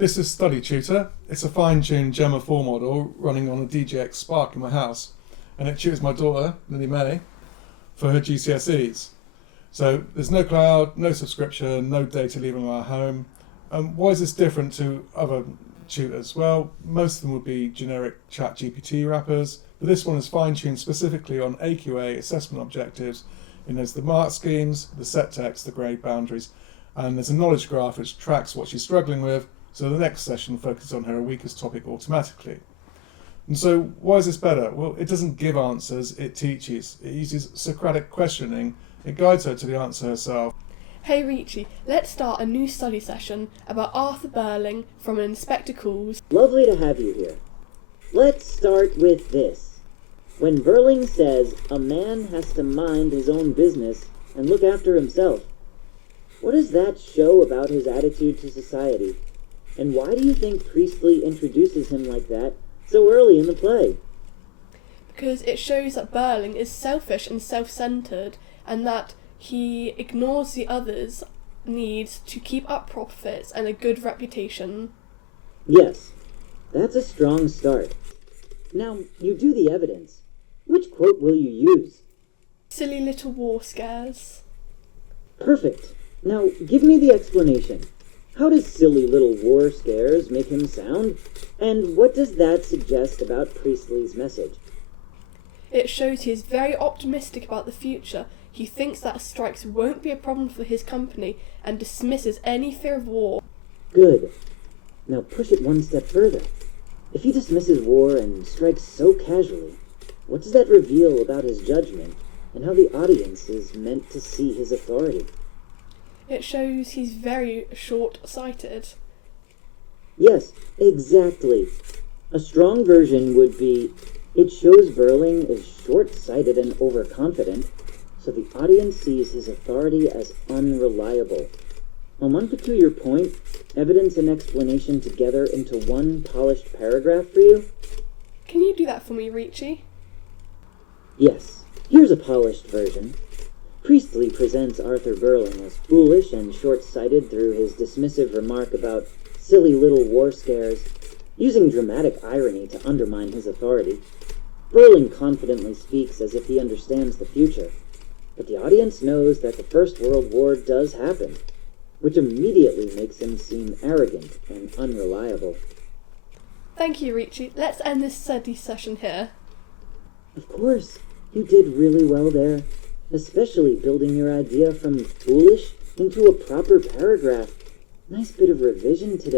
This is Study Tutor. It's a fine-tuned Gemma 4 model running on a DGX Spark in my house, and it tutors my daughter, Lilymay, for her GCSEs. So there's no cloud, no subscription, no data leaving our home. Why is this different to other tutors? Well, most of them would be generic ChatGPT wrappers, but this one is fine-tuned specifically on AQA assessment objectives. And there's the mark schemes, the set text, the grade boundaries, and there's a knowledge graph which tracks what she's struggling with, so the next session focuses on her weakest topic automatically. And so why is this better? Well, it doesn't give answers, it teaches. It uses Socratic questioning, it guides her to the answer herself. Hey Reachy, let's start a new study session about Arthur Burling from Inspector Calls. Lovely to have you here. Let's start with this. When Burling says a man has to mind his own business and look after himself, what does that show about his attitude to society? And why do you think Priestley introduces him like that so early in the play? Because it shows that Burling is selfish and self-centered, and that he ignores the others' needs to keep up profits and a good reputation. Yes, that's a strong start. Now, you do the evidence. Which quote will you use? Silly little war scares. Perfect. Now, give me the explanation. How does silly little war scares make him sound? And what does that suggest about Priestley's message? It shows he is very optimistic about the future. He thinks that strikes won't be a problem for his company and dismisses any fear of war. Good. Now push it one step further. If he dismisses war and strikes so casually, what does that reveal about his judgment and how the audience is meant to see his authority? It shows he's very short-sighted. Yes, exactly. A strong version would be, it shows Burling is short-sighted and overconfident, so the audience sees his authority as unreliable. A one peculiar point, evidence and explanation together into one polished paragraph for you? Can you do that for me, Reachy? Yes, here's a polished version. Priestley presents Arthur Burling as foolish and short-sighted through his dismissive remark about silly little war scares, using dramatic irony to undermine his authority. Burling confidently speaks as if he understands the future, but the audience knows that the First World War does happen, which immediately makes him seem arrogant and unreliable. Thank you, Reachy. Let's end this study session here. Of course, you did really well there, especially building your idea from foolish into a proper paragraph. Nice bit of revision today.